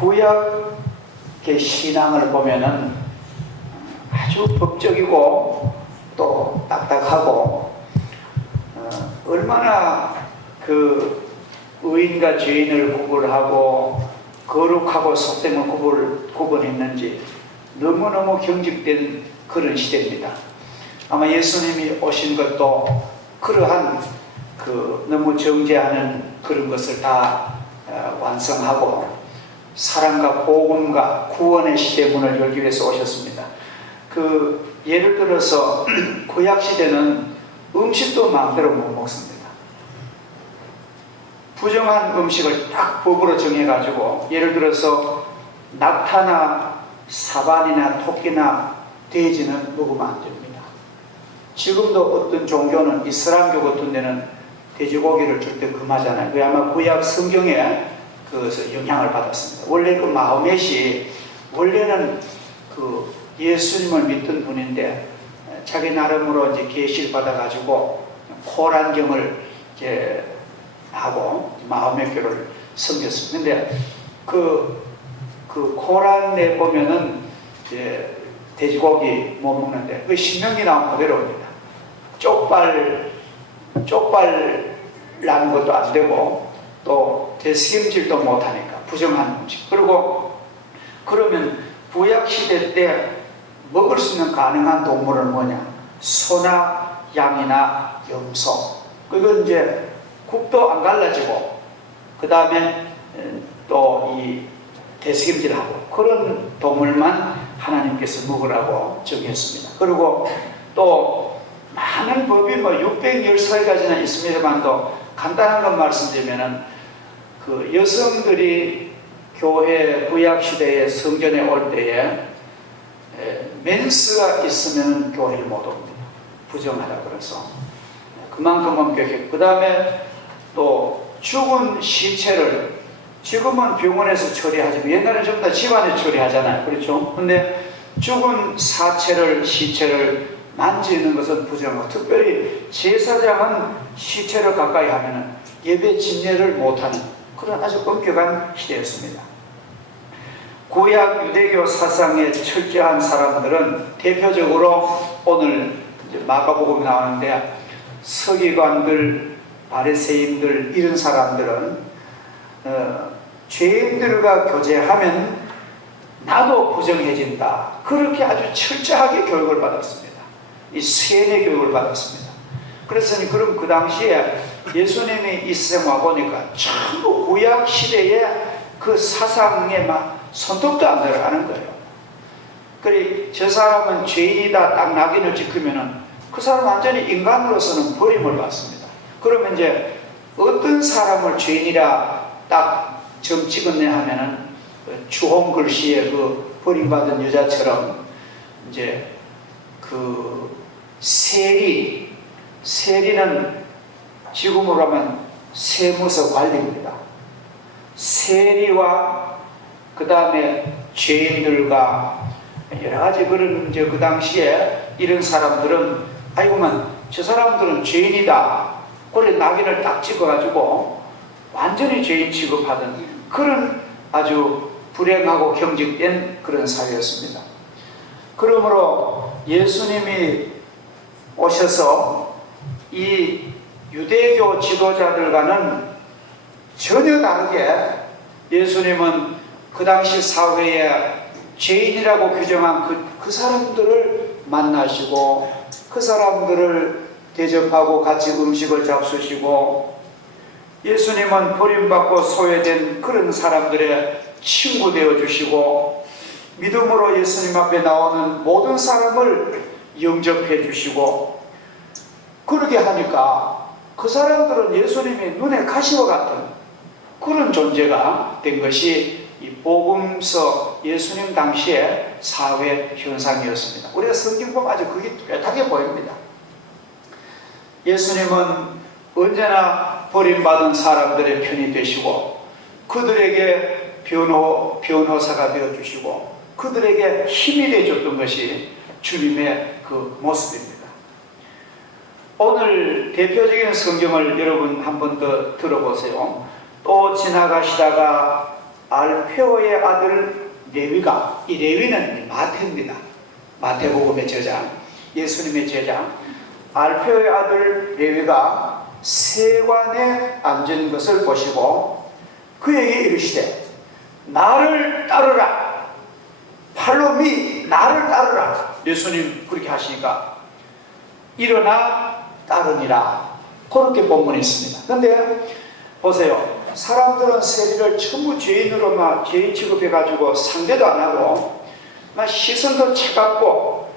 구약의 신앙을 보면은 아주 법적이고 또 딱딱하고 얼마나 그 의인과 죄인을 구분하고 거룩하고 속됨을 구분했는지 너무너무 경직된 그런 시대입니다. 아마 예수님이 오신 것도 그러한 너무 정죄하는 그런 것을 다 완성하고 사랑과 복음과 구원의 시대 문을 열기 위해서 오셨습니다. 예를 들어서 구약 시대는 음식도 마음대로 못 먹습니다. 부정한 음식을 딱 법으로 정해가지고, 예를 들어서 낙타나 사반이나 토끼나 돼지는 먹으면 안 됩니다. 지금도 어떤 종교는, 이슬람교 같은 데는 돼지고기를 줄 때 금하잖아요. 그게 아마 구약 성경에 영향을 받았습니다. 원래 마호멧이 원래는 예수님을 믿던 분인데 자기 나름으로 이제 계시를 받아가지고 코란경을 이제 하고 마호멧교를 섬겼습니다. 근데 그 코란에 보면은 이제 돼지고기 못 먹는데 그 신명기 나온 그대로입니다. 쪽발 나는 것도 안 되고 또 되새김질도 못하니까 부정한 음식. 그리고 그러면 구약 시대 때 먹을 수 있는 가능한 동물은 뭐냐? 소나 양이나 염소. 그건 이제 국도 안 갈라지고 그 다음에 또 이 되새김질하고 그런 동물만 하나님께서 먹으라고 정했습니다. 그리고 또 많은 법이 610살까지나 있습니다만도 간단한 것 말씀드리면은 여성들이 교회 구약 시대에 성전에 올 때에 멘스가 있으면 교회를 못 옵니다. 부정하다 그래서 그만큼 엄격했고, 그 다음에 또 죽은 시체를 지금은 병원에서 처리하지만 옛날에는 전부 다 집안에 처리하잖아요. 그렇죠? 근데 죽은 시체를 만지는 것은 부정하고, 특별히 제사장은 시체를 가까이 하면은 예배 진례를 못하는 그런 아주 엄격한 시대였습니다. 구약 유대교 사상에 철저한 사람들은 대표적으로 오늘 마가복음에 나오는데 서기관들, 바리새인들 이런 사람들은 죄인들과 교제하면 나도 부정해진다. 그렇게 아주 철저하게 교육을 받았습니다. 이 세뇌 교육을 받았습니다. 그래서 그럼 그 당시에 예수님이 이 세상 와보니까 전부 구약 시대의 그 사상에 막 손톱도 안 들어가는 거예요. 그래, 저 사람은 죄인이다 딱 낙인을 찍으면은 그 사람 완전히 인간으로서는 버림을 받습니다. 그러면 이제 어떤 사람을 죄인이라 딱 점 찍었네 하면은 주홍 글씨에 버림받은 여자처럼 이제 세리는 지금으로 하면 세무서 관리입니다. 세리와 그 다음에 죄인들과 여러 가지 그런 그 당시에 이런 사람들은 아이고만 저 사람들은 죄인이다. 그래 낙인을 딱 찍어가지고 완전히 죄인 취급하던 그런 아주 불행하고 경직된 그런 사회였습니다. 그러므로 예수님이 오셔서 이 유대교 지도자들과는 전혀 다르게 예수님은 그 당시 사회에 죄인이라고 규정한 그 사람들을 만나시고 그 사람들을 대접하고 같이 음식을 잡수시고 예수님은 버림받고 소외된 그런 사람들의 친구 되어주시고 믿음으로 예수님 앞에 나오는 모든 사람을 영접해 주시고 그러게 하니까 그 사람들은 예수님이 눈에 가시와 같은 그런 존재가 된 것이 이 복음서 예수님 당시의 사회 현상이었습니다. 우리가 성경 보면 아주 그게 뚜렷하게 보입니다. 예수님은 언제나 버림받은 사람들의 편이 되시고 그들에게 변호사가 되어주시고 그들에게 힘이 되어줬던 것이 주님의 그 모습입니다. 오늘 대표적인 성경을 여러분 한 번 더 들어보세요. 또 지나가시다가 알페 알페오의 아들 레위가, 이 레위는 마태입니다. 마태복음의 저자, 예수님의 제자. 알페오의 아들 레위가 세관에 앉은 것을 보시고 그에게 이르시되 나를 따르라. 팔로미, 나를 따르라. 예수님 그렇게 하시니까 일어나 따르니라. 그렇게 본문이 있습니다. 그런데 보세요. 사람들은 세리를 전부 죄인으로 막 죄인 취급해가지고 상대도 안 하고 막 시선도 차갑고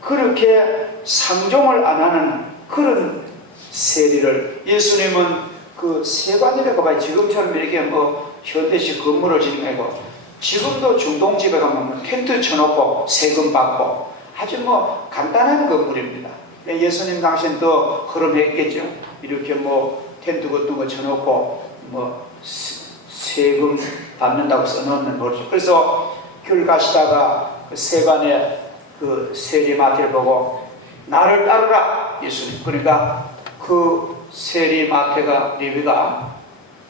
그렇게 상종을 안 하는 그런 세리를, 예수님은 그 세관이라고 봐요. 지금처럼 이렇게 뭐 현대식 건물을 짓는 거고, 지금도 중동집에 가면 텐트 쳐놓고 세금 받고 아주 뭐 간단한 건물입니다. 예수님 당시엔 더 흐름했겠죠. 이렇게 뭐 텐트 같은 거 쳐놓고 뭐 세금 받는다고 써놓는 거죠. 그래서 길 가시다가 그 세관의 그 세리마태를 보고 나를 따르라. 예수님. 그러니까 그 세리마태가, 레위가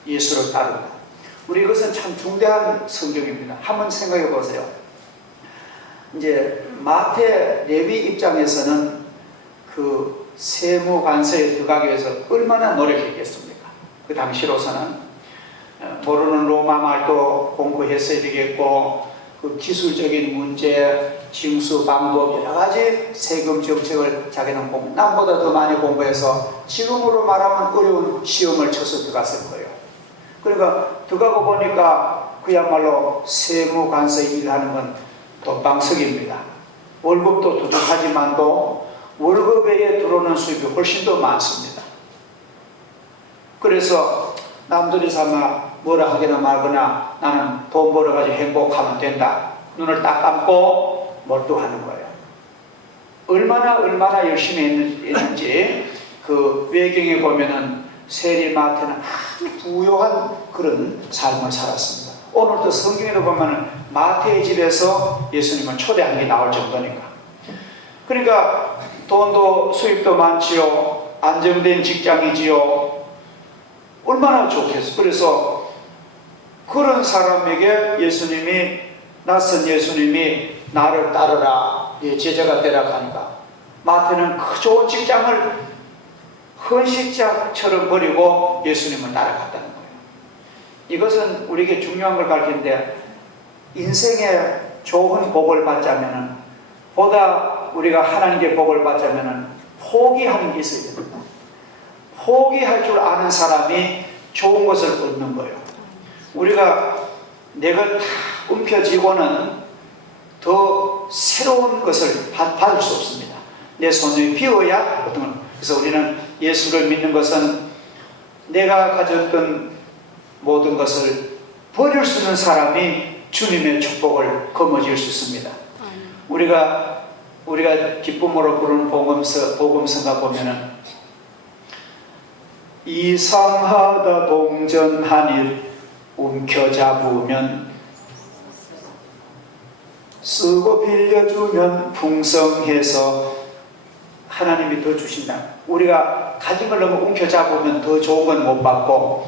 예수를 따른다. 우리 이것은 참 중대한 성경입니다. 한번 생각해 보세요. 이제 마태, 레위 입장에서는 그 세무관서에 들어가기 위해서 얼마나 노력했겠습니까? 그 당시로서는 모르는 로마 말도 공부했어야 되겠고, 그 기술적인 문제, 징수 방법, 여러 가지 세금 정책을 자기는 남보다 더 많이 공부해서 지금으로 말하면 어려운 시험을 쳐서 들어갔을 거예요. 그러니까 들어가고 보니까 그야말로 세무관서 일하는 건 돈방석입니다. 월급도 두둑하지만도 월급 외에 들어오는 수입이 훨씬 더 많습니다. 그래서 남들이 삼아 뭐라 하거나 말거나 나는 돈 벌어가지고 행복하면 된다. 눈을 딱 감고 몰두하는 거예요. 얼마나 열심히 했는지 그 외경에 보면은 세리마태는 아주 부유한 그런 삶을 살았습니다. 오늘도 성경에도 보면은 마태의 집에서 예수님을 초대한 게 나올 정도니까. 그러니까 돈도 수입도 많지요. 안정된 직장이지요. 얼마나 좋겠어. 그래서 그런 사람에게 예수님이, 낯선 예수님이 나를 따르라, 예, 제자가 되라 하니까 마태는 그 좋은 직장을 헌식자처럼 버리고 예수님을 따라갔다는 거예요. 이것은 우리에게 중요한 걸 가르치는데, 인생에 좋은 복을 받자면은, 보다 우리가 하나님께 복을 받자면은 포기하는 게 있어야 됩니다. 포기할 줄 아는 사람이 좋은 것을 얻는 거예요. 우리가 내 것 다 움켜쥐고는 더 새로운 것을 받을 수 없습니다. 내 손이 비어야 어떤 건. 그래서 우리는 예수를 믿는 것은 내가 가졌던 모든 것을 버릴 수 있는 사람이 주님의 축복을 거머쥘 수 있습니다. 우리가 기쁨으로 부르는 복음서가 보면은 이상하다 동전하니 움켜잡으면 쓰고 빌려주면 풍성해서 하나님이 더 주신다. 우리가 가진 걸 너무 움켜잡으면 더 좋은 건 못 받고,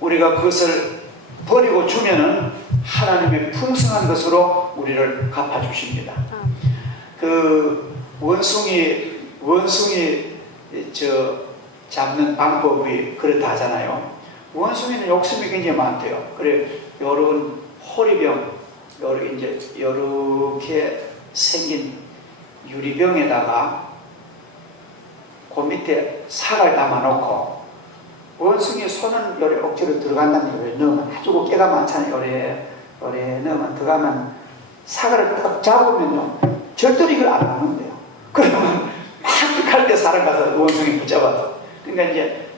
우리가 그것을 버리고 주면은 하나님의 풍성한 것으로 우리를 갚아주십니다. 그 원숭이 잡는 방법이 그렇다 하잖아요. 원숭이는 욕심이 굉장히 많대요. 그래, 여러분 호리병, 이렇게 생긴 유리병에다가 그 밑에 살을 담아놓고 원숭이 손은 요래 억지로 들어간다는 거예요. 넣으면 아주 깨가 많잖아요. 요래 넣으면 들어가면 사과를 딱 잡으면요, 절대로 이걸 안 먹는데요. 그러면 막 갈 때 살을 가서 원숭이 붙잡아도. 그러니까 이제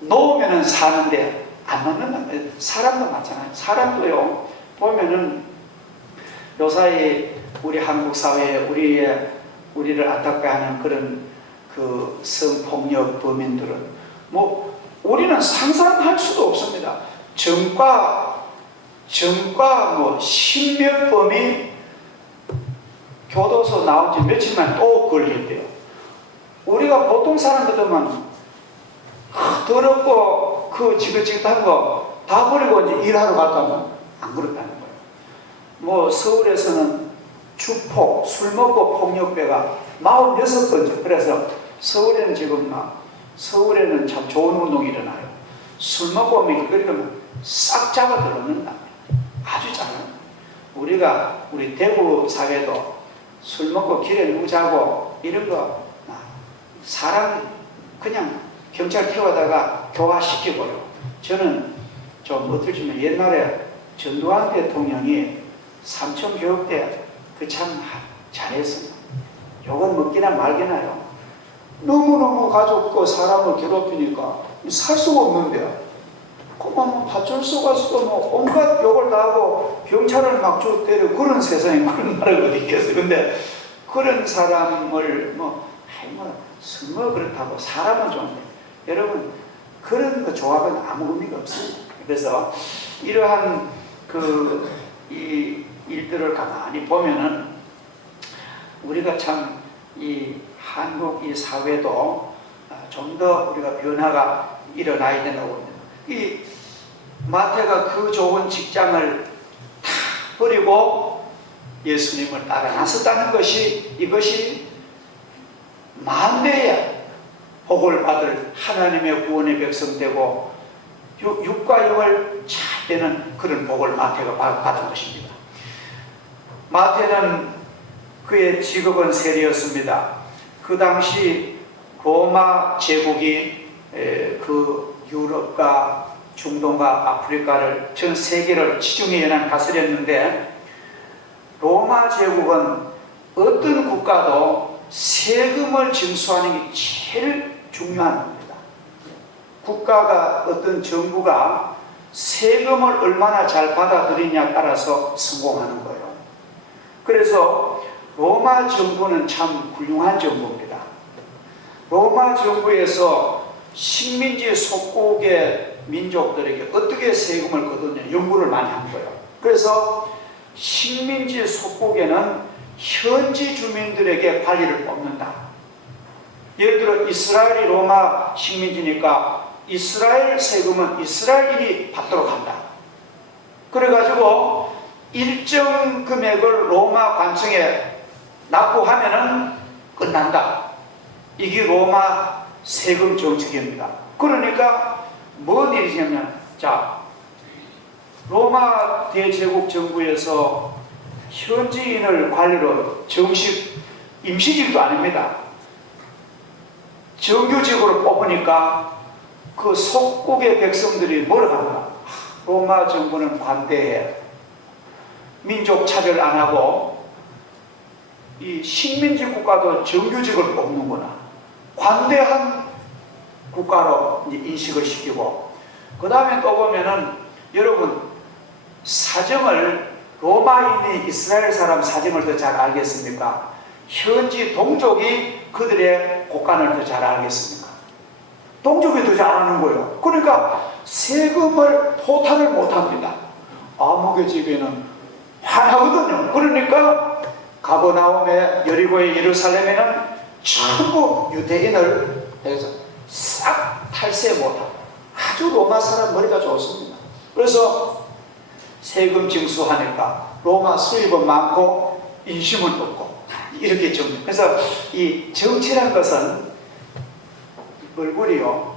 놓으면은 사는데 안 넣는다. 사람도 마찬가지. 사람도요, 보면은 요사이 우리 한국 사회에 우리를 안타까워하는 그런 그 성폭력 범인들은 뭐 우리는 상상할 수도 없습니다. 전과 뭐 신명범이 교도소 나온 지 며칠만 또 걸렸대요. 우리가 보통 사람 같으면 더럽고 그 지긋지긋한 거 다 버리고 이제 일하러 갔다면 안 그렇다는 거예요. 뭐 서울에서는 주폭, 술 먹고 폭력배가 46번째. 그래서 서울에는 지금 서울에는 참 좋은 운동이 일어나요. 술 먹고 밀거리면 싹 잡아 들어놓는다. 아주 작아요. 우리 대구 사회도 술 먹고 길에 누구 자고 이런 거 사람 그냥 경찰 태워다가 교화시키고요. 저는 좀 어떨지만 옛날에 전두환 대통령이 삼청교육 때 그 참 잘했어요. 요건 먹기나 말기나요. 너무너무 가족과 사람을 괴롭히니까 살 수가 없는데요. 그만 파출소 가서도 뭐 온갖 욕을 다 하고 경찰을 막 때려 그런 세상에 그런 나라가 어디 있겠어요. 근데 그런 사람을 술 먹어 그렇다고 사람은 좋은데 여러분 그런 조합은 아무 의미가 없습니다. 그래서 이러한 이 일들을 가만히 보면은 우리가 참 이 한국 이 사회도 좀 더 우리가 변화가 일어나야 된다고 봅니다. 이 마태가 그 좋은 직장을 다 버리고 예수님을 따라 나섰다는 것이 이것이 만대의 복을 받을 하나님의 구원의 백성 되고 육과 영을 잘 되는 그런 복을 마태가 받은 것입니다. 마태는 그의 직업은 세리였습니다. 그 당시 로마 제국이 그 유럽과 중동과 아프리카를 전 세계를 지중해 연안 다스렸는데 로마 제국은 어떤 국가도 세금을 징수하는 게 제일 중요한 겁니다. 국가가 어떤 정부가 세금을 얼마나 잘 받아들이냐에 따라서 성공하는 거예요. 그래서 로마 정부는 참 훌륭한 정부입니다. 로마 정부에서 식민지 속국의 민족들에게 어떻게 세금을 거두냐 연구를 많이 한 거예요. 그래서 식민지 속국에는 현지 주민들에게 관리를 뽑는다. 예를 들어 이스라엘이 로마 식민지니까 이스라엘 세금은 이스라엘인이 받도록 한다. 그래가지고 일정 금액을 로마 관청에 납부하면은 끝난다. 이게 로마 세금 정책입니다. 그러니까 뭔 일이냐면 로마 대제국 정부에서 현지인을 관리로 정식 임시직도 아닙니다. 정규직으로 뽑으니까 그 속국의 백성들이 뭐라고 하는가? 로마 정부는 관대해. 민족 차별 안 하고 이 식민지 국가도 정규직을 뽑는구나. 관대한 국가로 인식을 시키고 그 다음에 또 보면은 여러분 사정을 로마인이 이스라엘 사람 사정을 더 잘 알겠습니까? 현지 동족이 그들의 곳간을 더 잘 알겠습니까? 동족이 더 잘 아는 거예요. 그러니까 세금을 포탈을 못합니다. 아무개 집에는 화나거든요. 그러니까 가버나움에 여리고에 예루살렘에는 전부 유대인을 해서 싹 탈세 못하고 아주 로마 사람 머리가 좋습니다. 그래서 세금 징수하니까 로마 수입은 많고 인심은 높고 이렇게 좀 그래서 이 정치란 것은 얼굴이요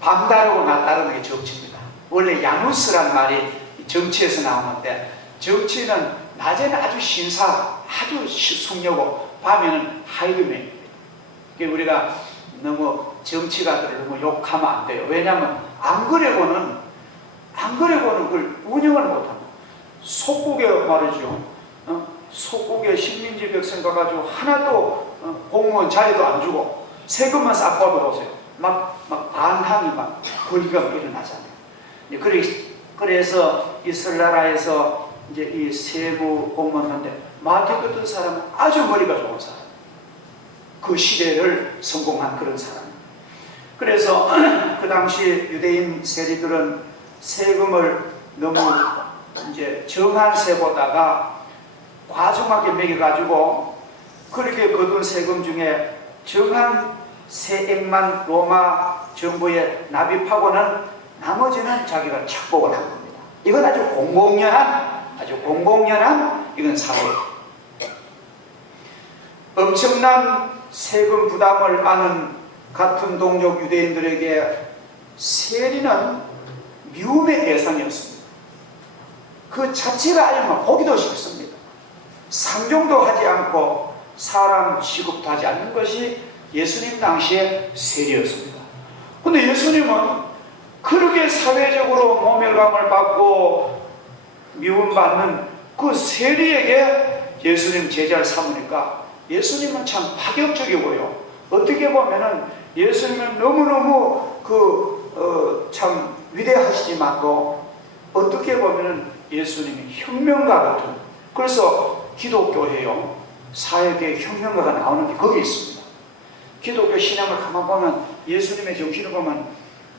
밤다르고 낮다르는 게 정치입니다. 원래 야누스란 말이 정치에서 나오는데 정치는 낮에는 아주 신사 아주 숙녀고 밤에는 하이드맨입니다. 우리가 너무 정치가들을 너무 욕하면 안 돼요. 왜냐하면 안 그래고는 그걸 운영을 못합니다. 속국에 말이죠. 속국의 식민지 백성 가가지고 하나도 공무원 자리도 안 주고 세금만 싹 받아보세요. 막 반항이 막 거리가 일어나잖아요. 그래서 이스라엘 나라에서 이제 이 세부 공무원한테 마태 같은 사람은 아주 머리가 좋은 사람. 그 시대를 성공한 그런 사람. 그래서 그 당시 유대인 세리들은 세금을 너무 이제 정한 세보다가 과중하게 매겨가지고 그렇게 거둔 세금 중에 정한 세액만 로마 정부에 납입하고는 나머지는 자기가 착복을 한 겁니다. 이건 아주 공공연한 이건 사회예요. 엄청난 세금 부담을 아는 같은 동족 유대인들에게 세리는 미움의 대상이었습니다. 그 자체가 아니면 보기도 싫습니다. 상종도 하지 않고 사람 취급도 하지 않는 것이 예수님 당시의 세리였습니다. 근데 예수님은 그렇게 사회적으로 모멸감을 받고 미움받는 그 세리에게 예수님 제자를 삼으니까 예수님은 참 파격적이고요. 어떻게 보면은 예수님은 너무너무 참 위대하시지만도 어떻게 보면은 예수님이 혁명가 같은, 그래서 기독교에요 사회계의 혁명가가 나오는 게 거기 있습니다. 기독교 신앙을 가만 보면 예수님의 정신을 보면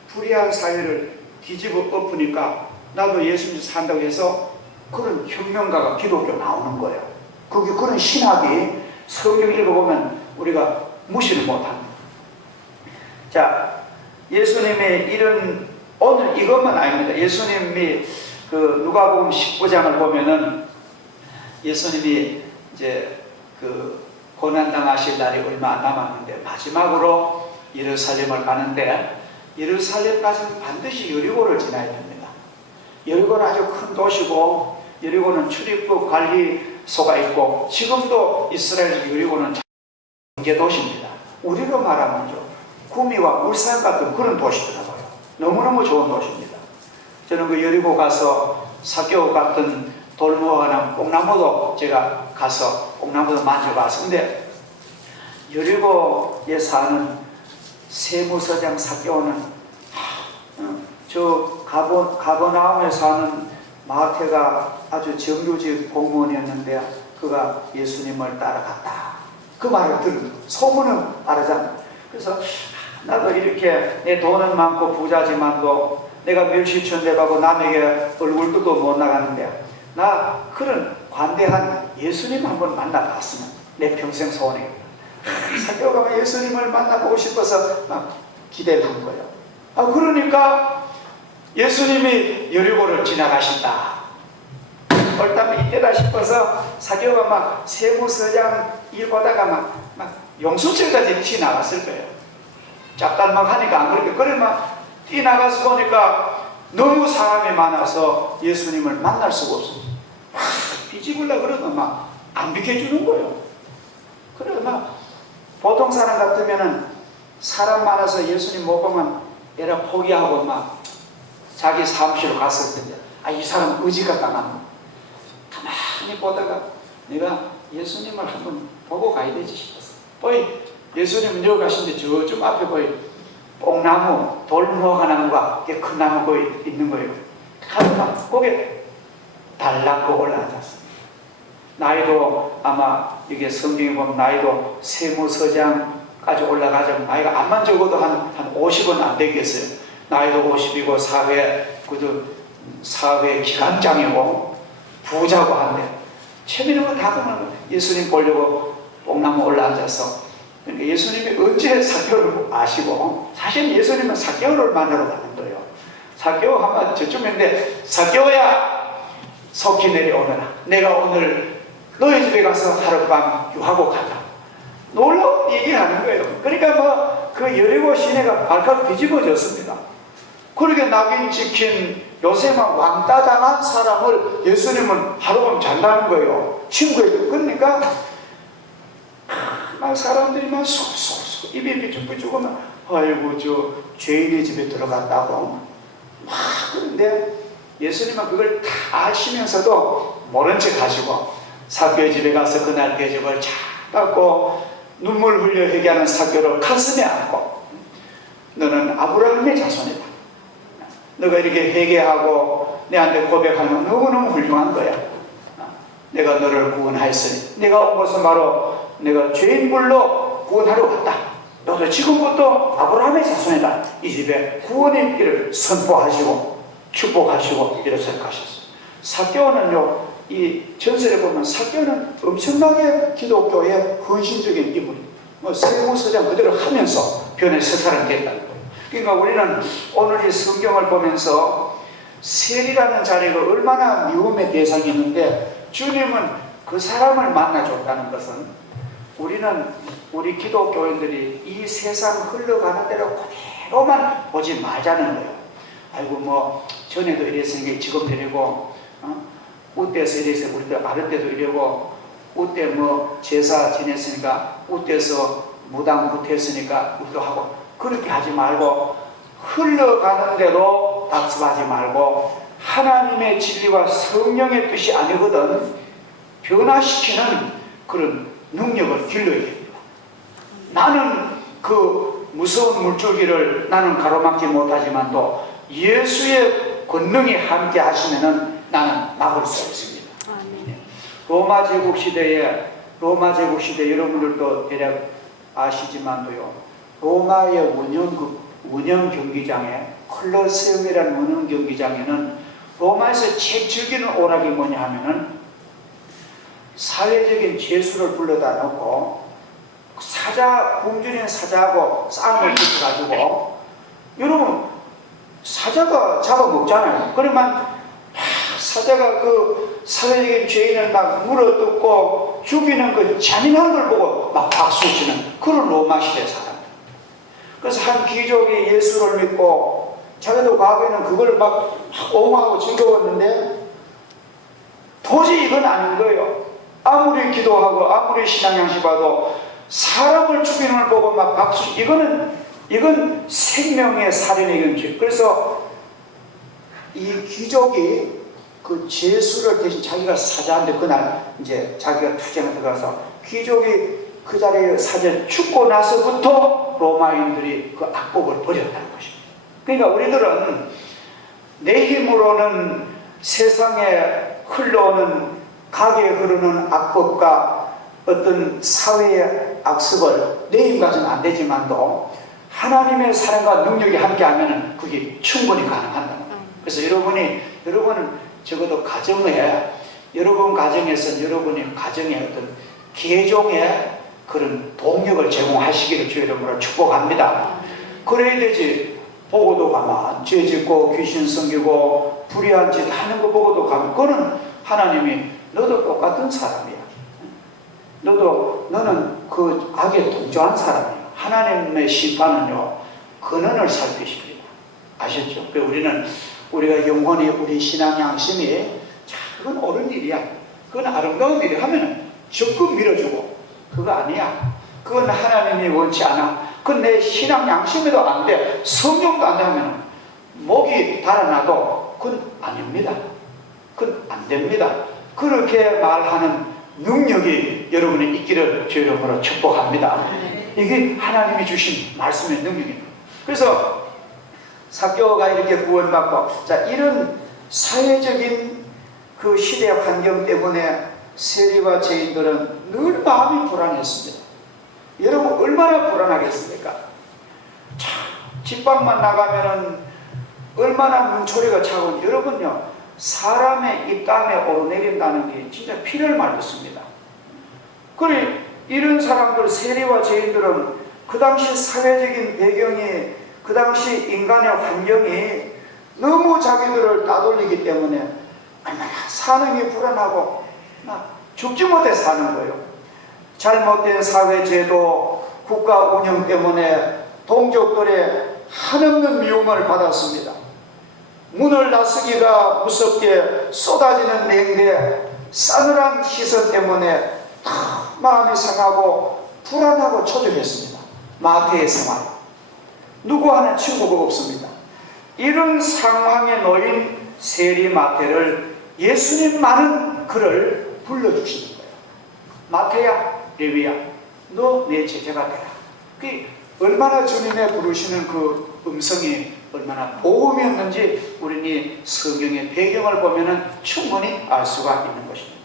불의한 사회를 뒤집어 엎으니까 나도 예수님 산다고 해서 그런 혁명가가 기독교 나오는 거예요. 그런 신학이 성경 읽어보면 우리가 무시를 못합니다. 자, 예수님의 이런, 오늘 이것만 아닙니다. 예수님이 누가복음 19장을 보면은 예수님이 이제 고난당하실 날이 얼마 안 남았는데 마지막으로 예루살렘을 가는데, 예루살렘까지는 반드시 여리고를 지나야 됩니다. 여리고는 아주 큰 도시고, 여리고는 출입국 관리소가 있고, 지금도 이스라엘 여리고는 경제 도시입니다. 우리로 말하면요, 구미와 울산 같은 그런 도시더라고요. 너무너무 좋은 도시입니다. 저는 그 여리고 가서 사교 같은 돌무화나 뽕나무도 제가 가서 뽕나무도 만져봤어. 근데 여리고에 사는 세무서장 사교는 저 가버나움에 사는 마태가 아주 정규직 공무원이었는데 그가 예수님을 따라갔다. 그 말을 들은 소문은 빠르잖아. 그래서 나도 이렇게 내 돈은 많고 부자지만도 내가 멸시천대 가고 남에게 얼굴 끄고 못 나가는데 나 그런 관대한 예수님 한번 만나봤으면 내 평생 소원이겠다. 사교가 예수님을 만나보고 싶어서 막 기대를 한 거예요. 그러니까 예수님이 여리고를 지나가신다. 얼땀 이때다 싶어서 사교가 막 세무서장 일 보다가 막 용수철까지 튀어나갔을 거예요. 짭달막 하니까 안 그렇게. 그래 막 뛰어나가서 보니까 너무 사람이 많아서 예수님을 만날 수가 없어요. 막 비집으려 그러면 막 안 비켜주는 거예요. 그래 막 보통 사람 같으면은 사람 많아서 예수님 못 보면 애라 포기하고 막 자기 사무실로 갔을 텐데, 이 사람 의지가 강한, 가만히 보다가 내가 예수님을 한번 보고 가야 되지 싶었어. 보이 예수님은 여기 가신데 저쪽 앞에 보이 뽕나무, 돌무화과 나무가 큰 나무 거기 있는 거예요. 가다가 거기에 달라고 올라앉았습니다. 나이도 아마 이게 성경에 보면 나이도 세무서장까지 올라가자면 나이가 암만 적어도 한 50은 안 되겠어요. 나이도 50이고 사회 기관장이고 부자고 한데 최민은 거 다 보면 예수님 보려고 뽕나무 올라앉아서, 그러니까 예수님이 언제 사개오를 아시고, 사실 예수님은 사개오를 만나러 가는 거예요. 사개오 하면 저쯤인데, 사개오야 속히 내려오너라. 내가 오늘 너희 집에 가서 하룻밤 유하고 가자. 놀라운 얘기를 하는 거예요. 그러니까 그 여리고 시내가 발칵 뒤집어졌습니다. 그렇게 낙인 찍힌 요새만 왕따 당한 사람을 예수님은 하룻밤 잔다는 거예요. 친구에게. 그러니까 막 사람들이 막 쏙쏙쏙 입이 삐죽삐죽 하면 아이고 저 죄인의 집에 들어갔다고 막. 그런데 예수님은 그걸 다 아시면서도 모른 척 하시고 사교의 집에 가서 그날 대접을 잘 받고 눈물 흘려 회개하는 사교를 가슴에 안고, 너는 아브라함의 자손이다. 너가 이렇게 회개하고 내한테 고백하면 너무너무 훌륭한 거야. 내가 너를 구원하였으니 내가 온 것은 바로 내가 죄인불로 구원하러 왔다. 너도 지금부터 아브라함의 자손이다. 이 집에 구원의 길을 선포하시고 축복하시고 이렇게 가셨어요. 사개오는요, 이 전설에 보면 사개오는 엄청나게 기독교의 헌신적인 인물, 세무서장 그대로 하면서 변해 새 사람이 됐다는 거예요. 그러니까 우리는 오늘 이 성경을 보면서 세리라는 자리가 얼마나 미움의 대상이었는데 주님은 그 사람을 만나줬다는 것은 우리 기독교인들이 이 세상 흘러가는 대로 그대로만 보지 말자는 거예요. 아이고 뭐 전에도 이랬으니까 지금도 이러고 우때서 이래서 우리도 아랫 때도 이러고 우때 뭐 제사 지냈으니까 우때서 무당 구태했으니까 우리도 하고 그렇게 하지 말고 흘러가는 대로 답습하지 말고 하나님의 진리와 성령의 뜻이 아니거든 변화시키는 그런 능력을 길러야 됩니다. 나는 그 무서운 물줄기를 나는 가로막지 못하지만도 예수의 권능이 함께 하시면은 나는 막을 수 있습니다. 로마 제국 시대에 여러분들도 대략 아시지만도요. 로마의 원형 경기장에 콜로세움이라는 원형 경기장에는 로마에서 제일 즐기는 오락이 뭐냐 하면은 사회적인 죄수를 불러다 놓고 굶주린 사자하고 싸움을 붙여가지고 여러분 사자가 잡아먹잖아요. 그러면 사자가 그 사회적인 죄인을 막 물어뜯고 죽이는 그 잔인한 걸 보고 막 박수치는 그런 로마 시대 사람들. 그래서 한 귀족이 예수를 믿고 자기도 과거에는 그걸 막 옹호하고 즐거웠는데 도저히 이건 아닌 거예요. 아무리 기도하고 아무리 신앙양식 봐도 사람을 죽이는 걸 보고 막 박수, 이건 생명의 살인의 경지. 그래서 이 귀족이 그 죄수를 대신 자기가 사자한테 그날 이제 자기가 투쟁에 들어가서 귀족이 그 자리에 사자 죽고 나서부터 로마인들이 그 악법을 버렸다는 것입니다. 그러니까 우리들은 내 힘으로는 세상에 흘러오는 가게에 흐르는 악법과 어떤 사회의 악습을 내 힘 가지고는 안 되지만도 하나님의 사랑과 능력이 함께하면 그게 충분히 가능한다. 그래서 여러분은 적어도 여러분 가정에서 여러분의 가정의 어떤 개종의 그런 동력을 제공하시기를 주의 이름으로 축복합니다. 그래야 되지. 보고도 가만 죄 짓고 귀신 섬기고 불의한 짓 하는 거 보고도 가면 그거는 하나님이 너도 똑같은 사람이야. 너는 그 악에 동조한 사람이야. 하나님의 심판은요 근원을 살피십니다. 아셨죠? 우리가 영혼이 우리 신앙 양심이 그건 옳은 일이야. 그건 아름다운 일이야 하면은 적극 밀어주고 그거 아니야. 그건 하나님이 원치 않아. 그건 내 신앙 양심에도 안 돼. 성령도 안 돼 하면은 목이 달아나도 그건 아닙니다. 그건 안 됩니다. 그렇게 말하는 능력이 여러분이 있기를 주의 이름으로 축복합니다. 이게 하나님이 주신 말씀의 능력입니다. 그래서 삭개오가 이렇게 구원받고 이런 사회적인 그 시대 환경 때문에 세리와 죄인들은 늘 마음이 불안했습니다. 여러분 얼마나 불안하겠습니까? 집밖만 나가면은 얼마나 문초리가 차고 여러분요 사람의 입담에 오르내린다는 게 진짜 피를 말렸습니다. 그래 이런 사람들 세리와 죄인들은 그 당시 사회적인 배경이 그 당시 인간의 환경이 너무 자기들을 따돌리기 때문에 얼마나 사는 게 불안하고 죽지 못해 사는 거예요. 잘못된 사회제도 국가 운영 때문에 동족들의 한없는 미움을 받았습니다. 문을 나서기가 무섭게 쏟아지는 냉대 싸늘한 시선 때문에 마음이 상하고 불안하고 초조했습니다. 마태의 생활 누구 하나 친구가 없습니다. 이런 상황에 놓인 세리 마태를 예수님만은 그를 불러주시는 거예요. 마태야 레위야 너 내 제자가 되라. 그게 얼마나 주님의 부르시는 그 음성이 얼마나 복음이었는지 우리는 성경의 배경을 보면 충분히 알 수가 있는 것입니다.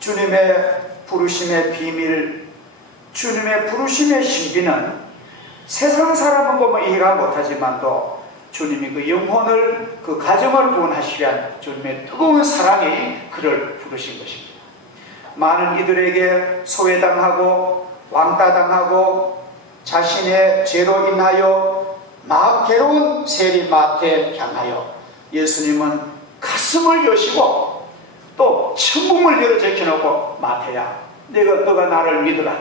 주님의 부르심의 비밀, 주님의 부르심의 신비는 세상 사람은 보면 이해가 못하지만도 주님이 그 영혼을 그 가정을 구원하시기 위한 주님의 뜨거운 사랑이 그를 부르신 것입니다. 많은 이들에게 소외당하고 왕따당하고 자신의 죄로 인하여 괴로운 세리마트에 향하여 예수님은 가슴을 여시고 또 천국을 열어 제쳐놓고, 마태야, 너가 나를 믿으라.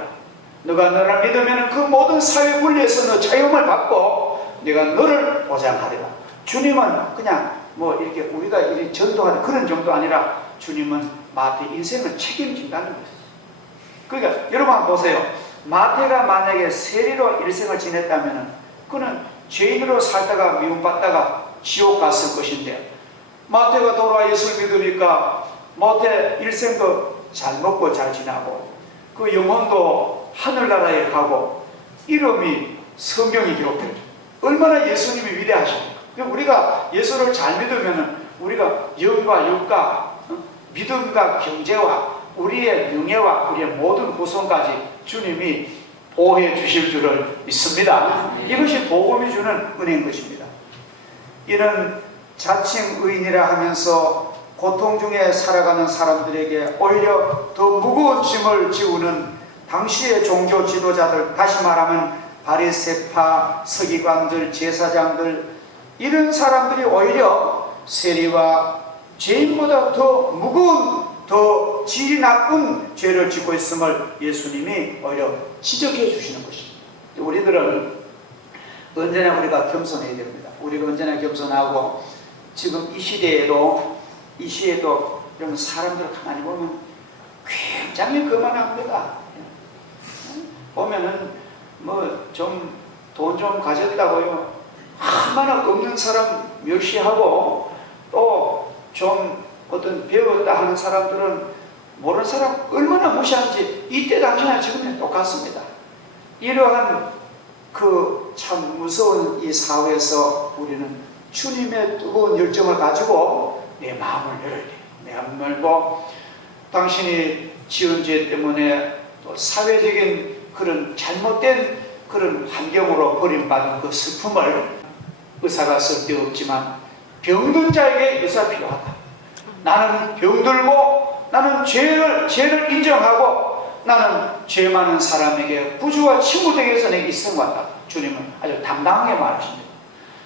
너가 나를 믿으면 그 모든 사회 분리에서 너 자유함을 받고 내가 너를 보장하리라. 주님은 그냥 이렇게 우리가 이렇게 전도하는 그런 정도 아니라 주님은 마태 인생을 책임진다는 것이죠. 그러니까 여러분 한번 보세요. 마태가 만약에 세리로 일생을 지냈다면 그는 죄인으로 살다가 미움받다가 지옥 갔을 것인데, 마태가 돌아와 예수를 믿으니까 마태 일생도 잘 먹고 잘 지나고 그 영혼도 하늘나라에 가고 이름이 성경이 기록돼요. 얼마나 예수님이 위대하십니까? 우리가 예수를 잘 믿으면 우리가 영과 육과 믿음과 경제와 우리의 명예와 우리의 모든 후손까지 주님이 보호해 주실 줄을 믿습니다. 이것이 복음이 주는 은혜인 것입니다. 이는 자칭 의인이라 하면서 고통 중에 살아가는 사람들에게 오히려 더 무거운 짐을 지우는 당시의 종교 지도자들, 다시 말하면 바리새파, 서기관들, 제사장들, 이런 사람들이 오히려 세리와 죄인보다 더 무거운, 더 질이 나쁜 죄를 짓고 있음을 예수님이 오히려 지적해 주시는 것입니다. 우리들은 언제나 우리가 겸손해야 됩니다. 우리가 언제나 겸손하고, 지금 이 시대에도 이런 사람들을 가만히 보면 굉장히 거만합니다. 보면은 돈 좀 가졌다고요, 얼마나 없는 사람 멸시하고, 또 좀 어떤 배웠다 하는 사람들은 모르는 사람 얼마나 무시하는지 이때 당시나 지금은 똑같습니다. 이러한 참 무서운 이 사회에서 우리는 주님의 뜨거운 열정을 가지고 내 마음을 열어야 돼요. 내 마음을 열고, 당신이 지은 죄 때문에 또 사회적인 그런 잘못된 그런 환경으로 버림받은 그 슬픔을, 의사가 쓸데없지만 병든 자에게 의사 필요하다. 나는 병들고 나는 죄를 인정하고 나는 죄 많은 사람에게 구주와 친구 되기 위해서 내게 있은 것 같다. 주님은 아주 당당하게 말하십니다.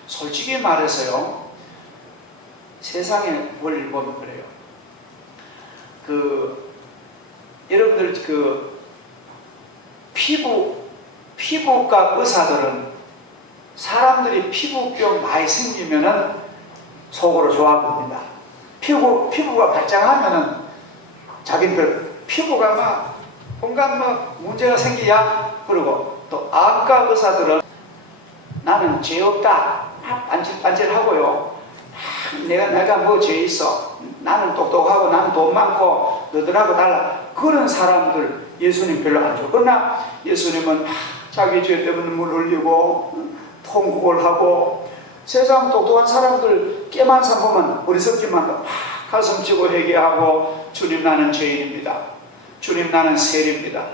솔직히 말해서요, 세상의 원리를 보면 그래요. 여러분들 피부과 의사들은 사람들이 피부병 많이 생기면은 속으로 좋아 보입니다. 피부가 발장하면은 자기들 피부가 온갖 문제가 생기야. 그리고 또 안과 의사들은 나는 죄 없다, 반질반질하고요, 내가 뭐 죄 있어, 나는 똑똑하고 나는 돈 많고 너들하고 달라, 그런 사람들 예수님 별로 안 좋아. 그러나 예수님은 자기 죄 때문에 눈물 흘리고 통곡을 하고, 세상 똑똑한 사람들 깨만 산 보면 어리석지만 가슴 치고 회개하고, 주님 나는 죄인입니다, 주님 나는 세리입니다,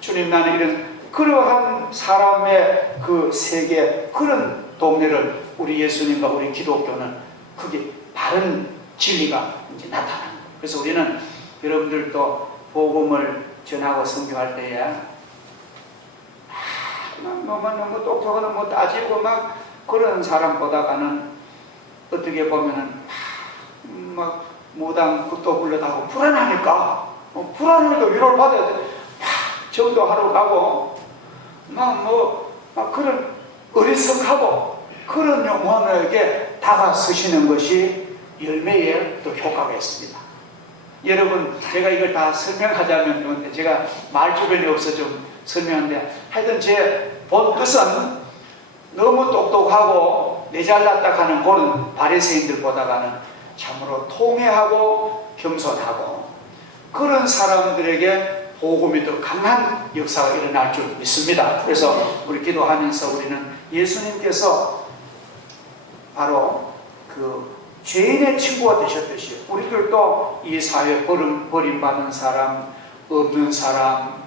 주님 나는 이런, 그러한 사람의 그 세계, 그런 동네를 우리 예수님과 우리 기독교는 그게 바른 진리가 이제 나타나는 거예요. 그래서 우리는 여러분들도 복음을 전하고 선교할 때에 너무 똑똑하고 따지고 막 그런 사람보다는 어떻게 보면은 무당 굿도 불러다고 불안하니까 위로를 받아야 돼. 정도하러 가고 그런 어리석하고 그런 영혼에게 다가서시는 것이 열매에 또 효과가 있습니다. 여러분, 제가 이걸 다 설명하자면 제가 말 주변이 없어 좀 설명하는데, 하여튼 제 본 뜻은 너무 똑똑하고 내 잘났다 하는 그런 바리새인들보다는 참으로 통회하고 겸손하고 그런 사람들에게 복음이 더 강한 역사가 일어날 줄 믿습니다. 그래서 우리 기도하면서 우리는 예수님께서 바로 그 죄인의 친구가 되셨듯이 우리들도 이 사회 버림받은 사람, 없는 사람,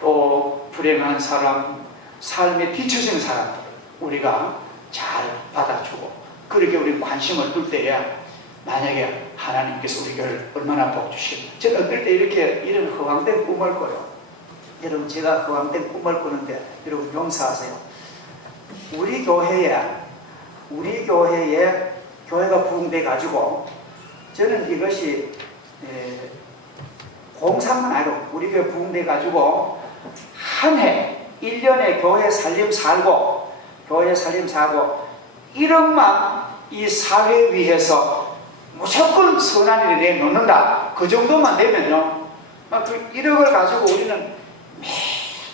또 불행한 사람, 삶에 뒤처진 사람들 우리가 잘 받아주고 그렇게 우리 관심을 둘 때에 만약에 하나님께서 우리 교회를 얼마나 복주시겠어요. 저는 어떨 때 이런 허황된 꿈을 꿔요. 여러분, 제가 허황된 꿈을 꾸는데 여러분 용서하세요. 우리 교회에 교회가 부흥돼 가지고 저는 이것이 공사만 아니고 우리 교회 부흥돼 가지고 한 해 1년에 교회 살림 살고 1억만 이 사회 위해서 무조건 선한 일에 내놓는다. 그 정도만 되면요, 그 1억을 가지고 우리는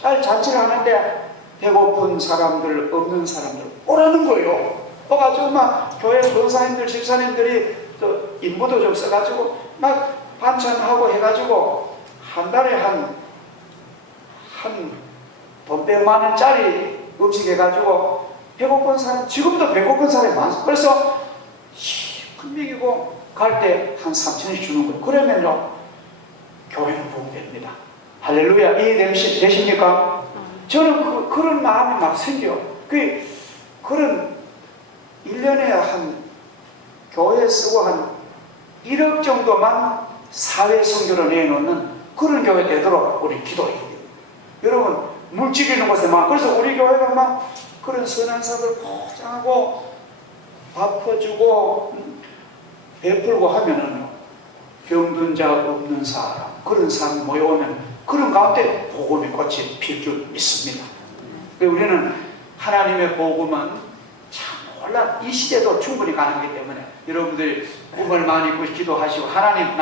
매달 잔치를 하는데 배고픈 사람들, 없는 사람들 오라는 거예요. 가지고 막 교회 권사님들, 집사님들이 또 인부도 좀 써가지고 막 반찬하고 해가지고 한 달에 돈 100만 원짜리 음식 해가지고 배고픈 사람, 지금도 배고픈 사람이 많아요. 그래서 큰 먹이고 갈 때 한 3,000원씩 주는 거예요. 그러면요, 교회는 부흥됩니다. 할렐루야. 이해되십니까? 저는 그런 마음이 막 생겨요. 그런 1년에 한 교회 쓰고 한 1억 정도만 사회 성교로 내놓는 그런 교회 되도록 우리 기도해야 돼요. 여러분, 물질 있는 곳에 막, 그래서 우리 교회가 막 그런 선한 사업을 포장하고 밥 퍼주고 베풀고 하면은 병든 자 없는 사람, 그런 사람 모여오면 그런 가운데 복음의 꽃이 필 줄 믿습니다. 우리는 하나님의 복음은 참 몰라, 이 시대도 충분히 가능하기 때문에 여러분들 꿈을 많이 꾸고 기도하시고, 하나님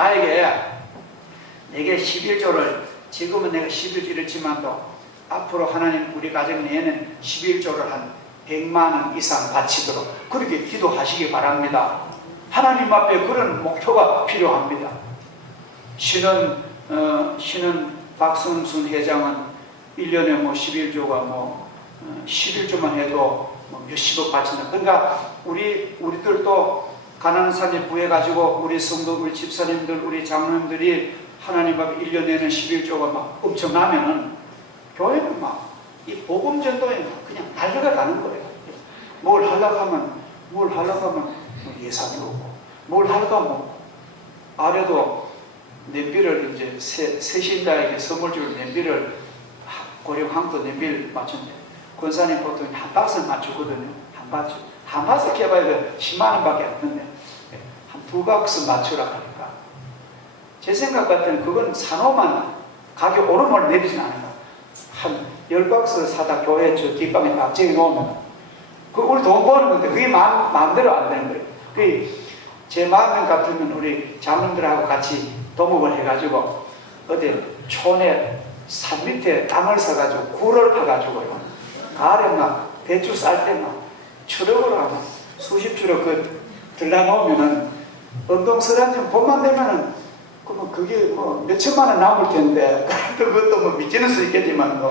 내게 11조를, 지금은 내가 11조 이렇지만도 앞으로 하나님 우리 가정 내에는 11조를 한 100만 원 이상 바치도록 그렇게 기도하시기 바랍니다. 하나님 앞에 그런 목표가 필요합니다. 신은 박성순 회장은 1년에 11조가 11조만 해도 몇십억 바친다. 그러니까 우리들도 가난한 사람이 구해가지고 우리 성도, 우리 집사님들, 우리 장로님들이 하나님 앞에 1년에는 11조가 막 엄청나면은 교회는 이 복음 전도에 그냥 달려가는 거예요. 뭘 하려고 하면 예산이 오고, 뭘 하려고 하면 아래도 냄비를 이제 세신자에게 선물 줄 냄비를 고령 황도 냄비를 맞췄는데 권사님 보통 한 박스를 맞추거든요. 한 박스 개발해도 10만 원밖에 안 드는데 한 2박스 맞추라 하니까 제 생각 같으면 그건 사놓으면 가격 오르면 내리진 않아요. 한 10박스 사다 교회 저 뒷방에 딱 정해 놓으면 우리 돈 버는 건데 그게 마음대로 안 되는 거예요. 제 마음 같으면 우리 장로들하고 같이 도목을 해가지고 어디 촌에 산 밑에 땅을 사가지고 굴을 파가지고요, 가을에 막 배추 쌀 때 막 추럭으로 하면 수십 추럭 들러놓으면은 운동설한지 봄만 되면은 그러면 그게 몇천만 원 남을 텐데 그것도 믿지는 수 있겠지만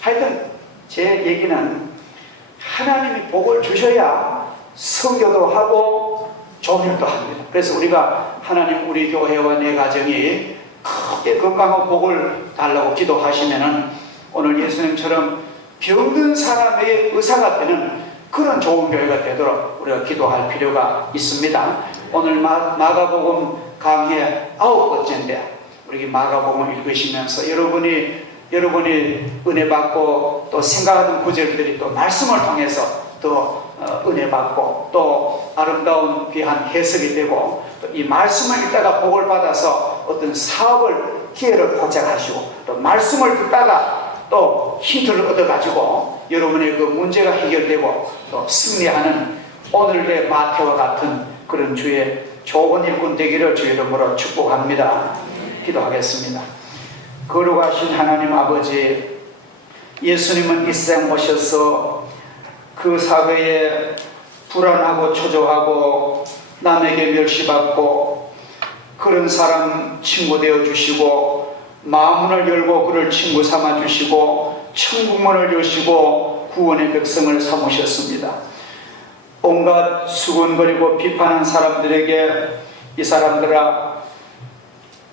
하여튼 제 얘기는 하나님이 복을 주셔야 선교도 하고 좋은 일도 합니다. 그래서 우리가 하나님 우리 교회와 내 가정이 크게 건강한 복을 달라고 기도하시면은 오늘 예수님처럼 병든 사람의 의사가 되는 그런 좋은 교회가 되도록 우리가 기도할 필요가 있습니다. 오늘 마가복음 강의 9번째인데 우리 마가복음을 읽으시면서 여러분이 은혜 받고 또 생각하는 구절들이 또 말씀을 통해서 또 은혜 받고 또 아름다운 귀한 해석이 되고 또 이 말씀을 읽다가 복을 받아서 어떤 사업을 기회를 포착하시고 또 말씀을 듣다가 또 힌트를 얻어가지고 여러분의 그 문제가 해결되고 또 승리하는 오늘의 마태와 같은 그런 주의 좋은 일꾼 되기를 주의 이름으로 축복합니다. 기도하겠습니다. 거룩하신 하나님 아버지, 예수님은 이 세상 오셔서 그 사회에 불안하고 초조하고 남에게 멸시받고 그런 사람 친구 되어 주시고 마음문을 열고 그를 친구 삼아 주시고 천국문을 여시고 구원의 백성을 삼으셨습니다. 온갖 수군거리고 비판한 사람들에게 이 사람들아,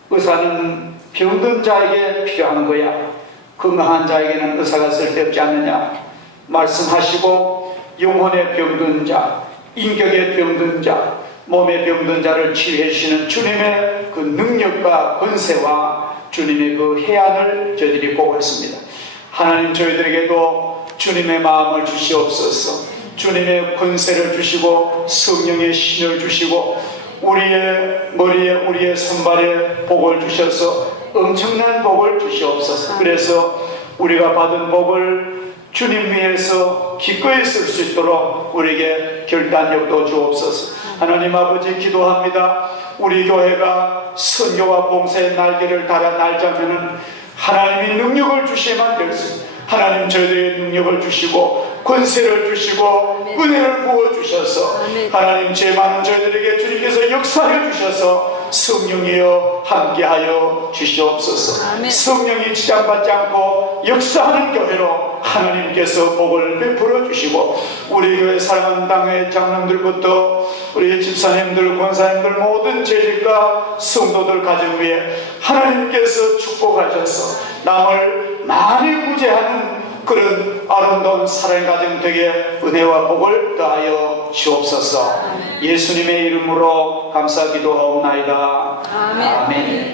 의사는 병든 자에게 필요한 거야. 건강한 자에게는 의사가 쓸데없지 않느냐 말씀하시고 영혼의 병든 자, 인격의 병든 자, 몸의 병든 자를 치유해 주시는 주님의 그 능력과 권세와 주님의 그 해안을 저희들이 보고 있습니다. 하나님, 저희들에게도 주님의 마음을 주시옵소서. 주님의 권세를 주시고 성령의 신을 주시고 우리의 머리에 우리의 손발에 복을 주셔서 엄청난 복을 주시옵소서. 그래서 우리가 받은 복을 주님 위해서 기꺼이 쓸 수 있도록 우리에게 결단력도 주옵소서. 하나님 아버지 기도합니다. 우리 교회가 선교와 봉사의 날개를 달아 날자면은 하나님이 능력을 주셔야만 될 수 있습니다. 하나님 저희들에게 능력을 주시고 권세를 주시고 은혜를 부어주셔서 하나님 죄 많은 저희들에게 주님께서 역사해 주셔서 성령이여 함께하여 주시옵소서. 성령이 지장받지 않고 역사하는 교회로 하나님께서 복을 베풀어 주시고 우리 교회 사랑하는 당의 장로들부터 우리 집사님들 권사님들 모든 재직과 성도들 가정 위에 하나님께서 축복하셔서 남을 많이 구제하는 그런 아름다운 사랑의 가정 되게 은혜와 복을 더하여 주옵소서. 예수님의 이름으로 감사 기도하옵나이다. 아멘.